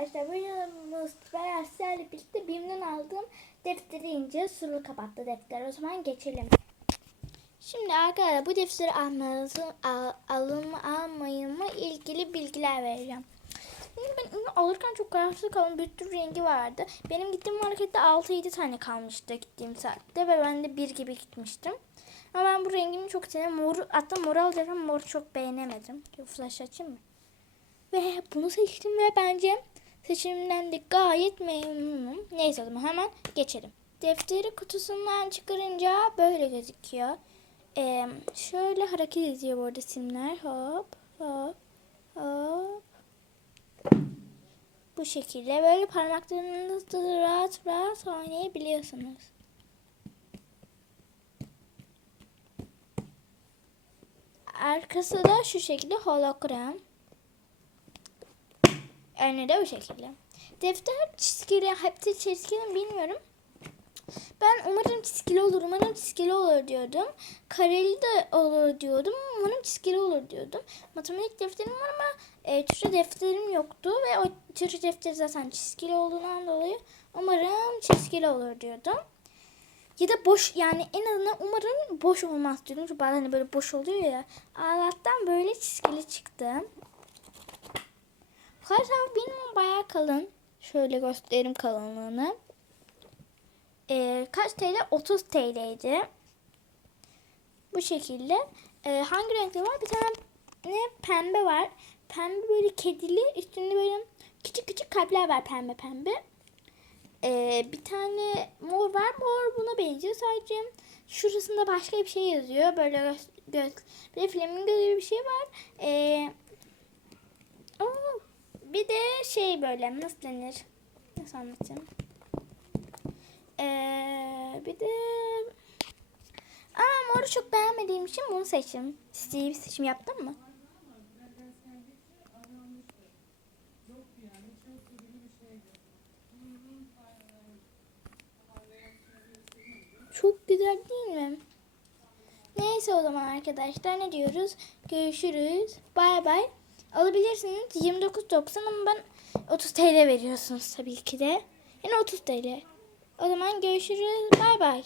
arkadaşlar. Videomuz beraber sizlerle birlikte BİM'den aldığım defteri ince sulu kapattı defter. O zaman geçelim. Şimdi arkadaşlar bu defteri almanızı, al, alın mı almayın mı ilgili bilgiler vereceğim. Şimdi ben onu alırken çok kararsız kaldım. Bir sürü rengi vardı. Benim gittiğim markette 6-7 tane kalmıştı gittiğim saatte ve ben de bir gibi gitmiştim. Ama ben bu rengimi çok sevdim. Mor, hatta mor alacaktım. Moru çok beğenemedim. Flash açayım mı? Ve bunu seçtim ve bence seçimimden de gayet memnunum. Neyse o zaman hemen geçelim. Defteri kutusundan çıkarınca böyle gözüküyor. Ee, şöyle hareket ediyor bu arada simler. Hop hop hop. Bu şekilde böyle parmaklarınızla rahat rahat oynayabiliyorsunuz. Arkası da şu şekilde hologram. Önü de bu şekilde. Defter çizgili, hepsi çizgili mi bilmiyorum. Ben umarım çizgili olur, umarım çizgili olur diyordum. Kareli de olur diyordum, umarım çizgili olur diyordum. Matematik defterim var ama e, Türkçe defterim yoktu ve o Türkçe defteri zaten çizgili olduğundan dolayı umarım çizgili olur diyordum. Ya da boş yani en azından umarım boş olmaz diyordum. Çünkü bazen böyle boş oluyor ya. Allah'tan böyle çizgili çıktı. Arkadaşlar benim bayağı kalın. Şöyle göstereyim kalınlığını. Ee, kaç TL? 30 TL'ydi. Bu şekilde. Ee, hangi renkli var? Bir tane ne pembe var. Pembe böyle kedili. Üstünde böyle küçük küçük kalpler var pembe pembe. Ee, bir tane mor var. Mor buna benziyor. Sadece şurasında başka bir şey yazıyor. Böyle göz, göz. Bir de flamingo gibi bir şey var. Ee, şey böyle nasıl denir? Nasıl anlatayım? Ee, bir de Aa moru çok beğenmediğim için bunu seçtim. İyi bir seçim yaptın mı? Çok güzel değil mi? Neyse o zaman arkadaşlar ne diyoruz? Görüşürüz. Bay bay. Alabilirsiniz 29.90 ama ben 30 TL veriyorsunuz tabii ki de. Yani 30 TL. O zaman görüşürüz. Bay bay.